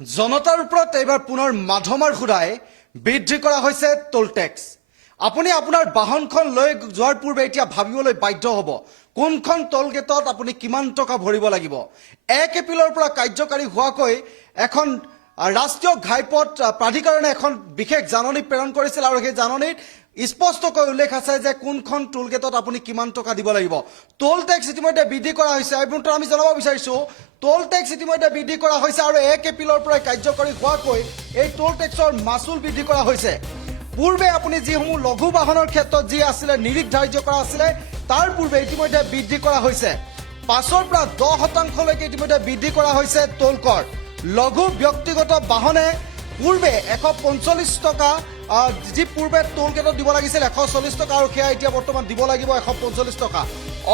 জনতাৰ ওপৰত এইবাৰ পুনৰ মাধমাৰ সুৰাই বৃদ্ধি কৰা হৈছে টোল টেক্স। আপুনি আপোনাৰ বাহনখন লৈ যোৱাৰ পূৰ্বে এতিয়া ভাবিবলৈ বাধ্য হ'ব কোনখন টোল গেটত আপুনি কিমান টকা ভৰিব লাগিব। 1 এপ্ৰিলৰ পৰা কাৰ্যকাৰী হোৱাকৈ এখন ৰাষ্ট্ৰীয় ঘাইপথ প্ৰাধিকৰণে এখন বিশেষ জাননী প্ৰেৰণ কৰিছিল আৰু সেই জাননীত স্পষ্টকৈ উল্লেখ আছে যে কোনখন টোল গেটত আপুনি কিমান টকা দিব লাগিব। টোল টেক্স ইতিমধ্যে বৃদ্ধি কৰা হৈছে। এই মুহূৰ্তত আমি জনাব বিচাৰিছোঁ টোল টেক্স ইতিমধ্যে বৃদ্ধি কৰা হৈছে আৰু 1 এপ্ৰিলৰ পৰা কাৰ্যকৰী হোৱাকৈ এই টোল টেক্সৰ মাচুল বৃদ্ধি কৰা হৈছে। পূৰ্বে আপুনি যিসমূহ লঘু বাহনৰ ক্ষেত্ৰত যি আছিলে নিৰিখ ধাৰ্য কৰা আছিলে তাৰ পূৰ্বে ইতিমধ্যে বৃদ্ধি কৰা হৈছে। 5ৰ পৰা 10% ইতিমধ্যে বৃদ্ধি কৰা হৈছে টোল কৰ। লঘু ব্যক্তিগত বাহনে পূৰ্বে 145 টকা যি পূৰ্বে টোল গেটত দিব লাগিছিল 140 টকা আৰু সেয়া এতিয়া বৰ্তমান দিব লাগিব 145 টকা।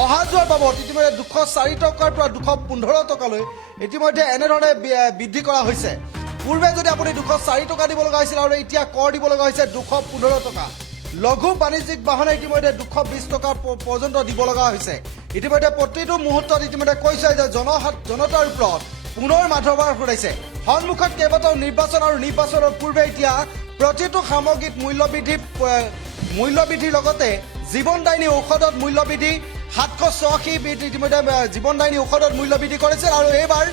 অহা যোৱাৰ বাবদ ইতিমধ্যে 204 টকাৰ পৰা 215 টকালৈ ইতিমধ্যে এনেধৰণে বৃদ্ধি কৰা হৈছে। পূৰ্বে যদি আপুনি 204 টকা দিব লগা হৈছিল আৰু এতিয়া কৰ দিব লগা হৈছে 215 টকা। লঘু বাণিজ্যিক বাহনে ইতিমধ্যে 220 টকা পৰ্যন্ত দিব লগা হৈছে। ইতিমধ্যে প্ৰতিটো মুহূৰ্তত ইতিমধ্যে কৈছে যে জনতাৰ ওপৰত পুনৰ মাধমাৰ ঘূৰাইছে। সন্মুখত কেইবাটাও নিৰ্বাচন আৰু নিৰ্বাচনৰ পূৰ্বে এতিয়া প্ৰতিটো সামগ্ৰীত মূল্যবৃদ্ধিৰ লগতে জীৱনদায়িনী ঔষধত মূল্যবৃদ্ধি 786 ইতিমধ্যে জীৱনদায়িনী ঔষধত মূল্যবৃদ্ধি কৰিছিল আৰু এইবাৰ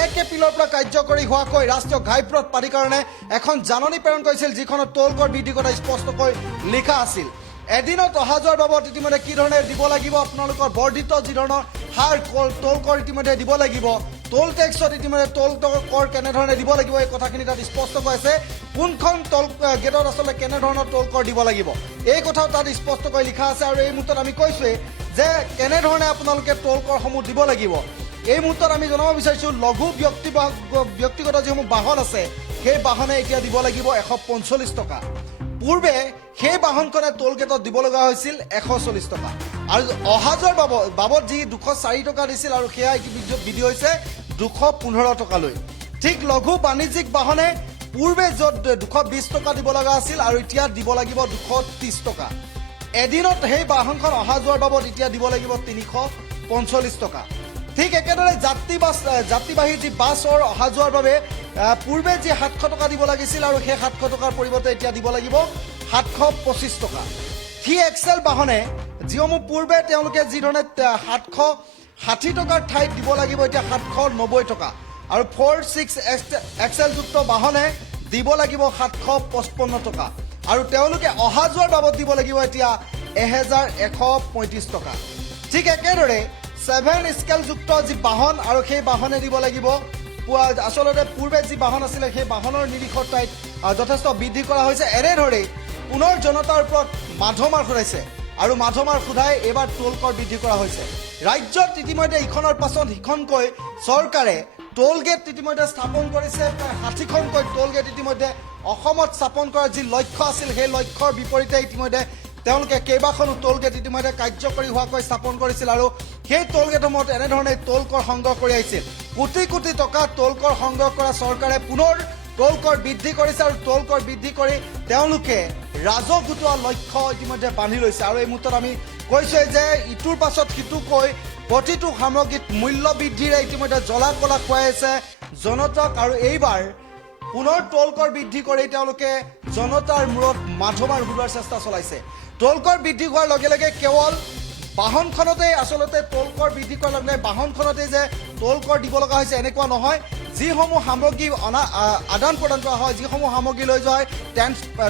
1 এপ্ৰিলৰ পৰা কাৰ্যকৰী হোৱাকৈ ৰাষ্ট্ৰীয় ঘাইপথ প্ৰাধিকৰণে এখন জাননী প্ৰেৰণ কৰিছিল যিখনত টোল কৰ বৃদ্ধি কৰা স্পষ্টকৈ লিখা আছিল। এদিনত অহা যোৱাৰ বাবদ ইতিমধ্যে কি ধৰণে দিব লাগিব আপোনালোকৰ বৰ্ধিত যি ধৰণৰ হাৰ টোল কৰ ইতিমধ্যে দিব লাগিব। টোল টেক্সত ইতিমধ্যে টোল কৰ কেনেধৰণে দিব লাগিব এই কথাখিনি তাত স্পষ্টকৈ আছে। কোনখন টোল গেটত আচলতে কেনেধৰণৰ টোল কৰ দিব লাগিব এই কথাও তাত স্পষ্টকৈ লিখা আছে আৰু এই মুহূৰ্তত আমি কৈছোঁৱেই যে কেনেধৰণে আপোনালোকে টোল কৰসমূহ দিব লাগিব। এই মুহূৰ্তত আমি জনাব বিচাৰিছোঁ লঘু ব্যক্তিগত যিসমূহ বাহন আছে সেই বাহনে এতিয়া দিব লাগিব 145 টকা। পূৰ্বে সেই বাহনখনে টোল গেটত দিব লগা হৈছিল 140 টকা আৰু অহা যোৱাৰ বাবদ যি 204 টকা দিছিল আৰু সেয়া বৃদ্ধি হৈছে 215 টকালৈ। ঠিক লঘু বাণিজ্যিক বাহনে পূৰ্বে য'ত 220 টকা দিব লগা আছিল আৰু এতিয়া দিব লাগিব 230 টকা। এদিনত সেই বাহনখন অহা যোৱাৰ বাবদ এতিয়া দিব লাগিব 345 টকা। ঠিক একেদৰে যাত্ৰীবাহী যি বাছৰ অহা যোৱাৰ বাবে পূৰ্বে যি 700 টকা দিব লাগিছিল আৰু সেই 700 টকাৰ পৰিৱৰ্তে এতিয়া দিব লাগিব 725 টকা। 3XL বাহনে যিসমূহ পূৰ্বে তেওঁলোকে যি ধৰণে 760 টকাৰ ঠাইত দিব লাগিব এতিয়া 790 টকা আৰু 4-6XL যুক্ত বাহনে দিব লাগিব 755 টকা আৰু তেওঁলোকে অহা যোৱাৰ বাবদ দিব লাগিব এতিয়া 1135 টকা। ঠিক একেদৰে 7 স্কেল যুক্ত যি বাহন আৰু সেই বাহনে দিব লাগিব আচলতে পূৰ্বে যি বাহন আছিলে সেই বাহনৰ নিৰিখৰ ঠাইত যথেষ্ট বৃদ্ধি কৰা হৈছে। এনেদৰেই পুনৰ জনতাৰ ওপৰত মাধমাৰ ঘূৰাইছে আৰু মাধমাৰ সুধাই এইবাৰ টোল কৰ বৃদ্ধি কৰা হৈছে। ৰাজ্যত ইতিমধ্যে ইখনৰ পাছত সিখনকৈ চৰকাৰে টোল গেট ইতিমধ্যে স্থাপন কৰিছে। প্ৰায় 60খনকৈ টোল গেট ইতিমধ্যে অসমত স্থাপন কৰাৰ যি লক্ষ্য আছিল সেই লক্ষ্যৰ বিপৰীতে ইতিমধ্যে তেওঁলোকে কেইবাখনো টোল গেট ইতিমধ্যে কাৰ্যকৰী হোৱাকৈ স্থাপন কৰিছিল আৰু সেই টোল গেটসমূহত এনেধৰণে টোল কৰ সংগ্ৰহ কৰি আহিছিল। কোটি কোটি টকা টোল কৰ সংগ্ৰহ কৰা চৰকাৰে পুনৰ টোল কৰ বৃদ্ধি কৰিছে আৰু টোল কৰ বৃদ্ধি কৰি তেওঁলোকে ৰাজহ গোটোৱা লক্ষ্য ইতিমধ্যে বান্ধি লৈছে। আৰু এই মুহূৰ্তত আমি কৈছোঁৱে যে ইটোৰ পাছত সিটোকৈ প্ৰতিটো সামগ্ৰীত মূল্য বৃদ্ধিৰে ইতিমধ্যে জ্বলা কলা খুৱাই আছে জনতাক আৰু এইবাৰ পুনৰ টোল কৰ বৃদ্ধি কৰি তেওঁলোকে জনতাৰ মূৰত মাধমাৰ ঘূৰোৱাৰ চেষ্টা চলাইছে। টোল কৰ বৃদ্ধি হোৱাৰ লগে লগে কেৱল বাহনখনতেই আচলতে টোল কৰ বৃদ্ধি কৰাৰ লগে লগে বাহনখনতেই যে টোল কৰ দিব লগা হৈছে এনেকুৱা নহয়। যিসমূহ সামগ্ৰী আদান প্ৰদান কৰা হয় যিসমূহ সামগ্ৰী লৈ যোৱা হয়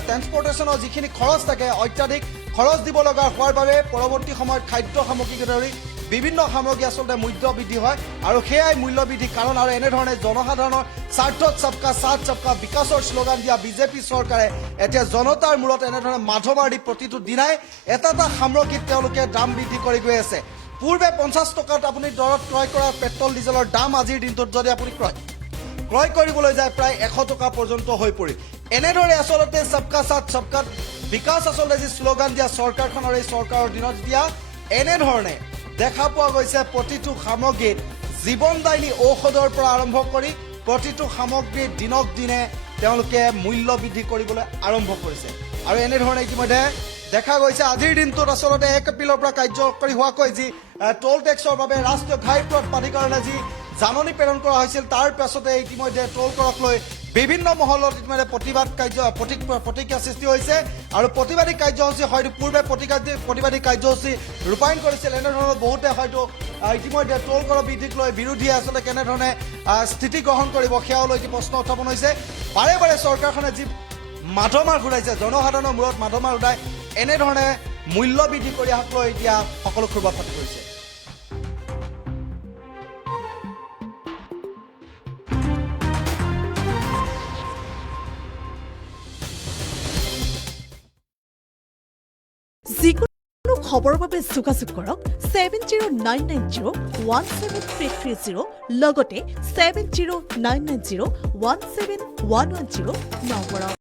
ট্ৰেন্সপৰ্টেশ্যনৰ যিখিনি খৰচ থাকে অত্যাধিক খৰচ দিব লগা হোৱাৰ বাবে পৰৱৰ্তী সময়ত খাদ্য সামগ্ৰীকে ধৰি বিভিন্ন সামগ্ৰী আচলতে মূল্য বৃদ্ধি হয় আৰু সেয়াই মূল্য বৃদ্ধি কাৰণ। আৰু এনেধৰণে জনসাধাৰণৰ স্বাৰ্থত সবকা সাথ সবকা বিকাশৰ শ্লোগান দিয়া বিজেপি চৰকাৰে এতিয়া জনতাৰ মূৰত এনেধৰণে মাধমাৰ দি প্ৰতিটো দিনাই এটা সামগ্ৰীত তেওঁলোকে দাম বৃদ্ধি কৰি গৈ আছে। পূৰ্বে 50 টকাত আপুনি দৰত ক্ৰয় কৰা পেট্ৰল ডিজেলৰ দাম আজিৰ দিনটোত যদি আপুনি ক্ৰয় কৰিবলৈ যায় প্ৰায় 100 টকা পৰ্যন্ত হৈ পৰি। এনেদৰে আচলতে সবকা সাথ সবকা বিকাশ আচলতে যি শ্লোগান দিয়া চৰকাৰখনৰ এই চৰকাৰৰ দিনত দিয়া এনেধৰণে দেখা পোৱা গৈছে প্ৰতিটো সামগ্ৰীত জীৱনদায়িনী ঔষধৰ পৰা আৰম্ভ কৰি প্ৰতিটো সামগ্ৰীৰ দিনক দিনে তেওঁলোকে মূল্য বৃদ্ধি কৰিবলৈ আৰম্ভ কৰিছে আৰু এনেধৰণে ইতিমধ্যে দেখা গৈছে আজিৰ দিনটোত আচলতে 1 এপ্ৰিলৰ পৰা কাৰ্যকৰী হোৱাকৈ যি টোল টেক্সৰ বাবে ৰাষ্ট্ৰীয় ঘাইপথ প্ৰাধিকৰণে যি জাননী প্ৰেৰণ কৰা হৈছিল তাৰ পাছতে ইতিমধ্যে ট্ৰল কৰক লৈ বিভিন্ন মহলত ইতিমধ্যে প্ৰতিক্ৰিয়া সৃষ্টি হৈছে আৰু প্ৰতিবাদী কাৰ্যসূচী হয়তো পূৰ্বে প্ৰতিবাদী কাৰ্যসূচী ৰূপায়ণ কৰিছিল এনেধৰণৰ বহুতে হয়তো ইতিমধ্যে ট্ৰল কৰক বিৰোধীয়ে আচলতে কেনেধৰণে স্থিতি গ্ৰহণ কৰিব সেয়াও লৈ প্ৰশ্ন উত্থাপন হৈছে বাৰে বাৰে চৰকাৰখনে যি মাধমাৰ ঘূৰাইছে জনসাধাৰণৰ মূৰত মাধমাৰ উঠাই এনেধৰণে মূল্য বৃদ্ধি কৰি অহাক লৈ এতিয়া সকলো ক্ষোভত ফাটি পৰিছে যিকোনো খবৰৰ বাবে যোগাযোগ কৰক 7099017330 লগতে 7099017110 নম্বৰত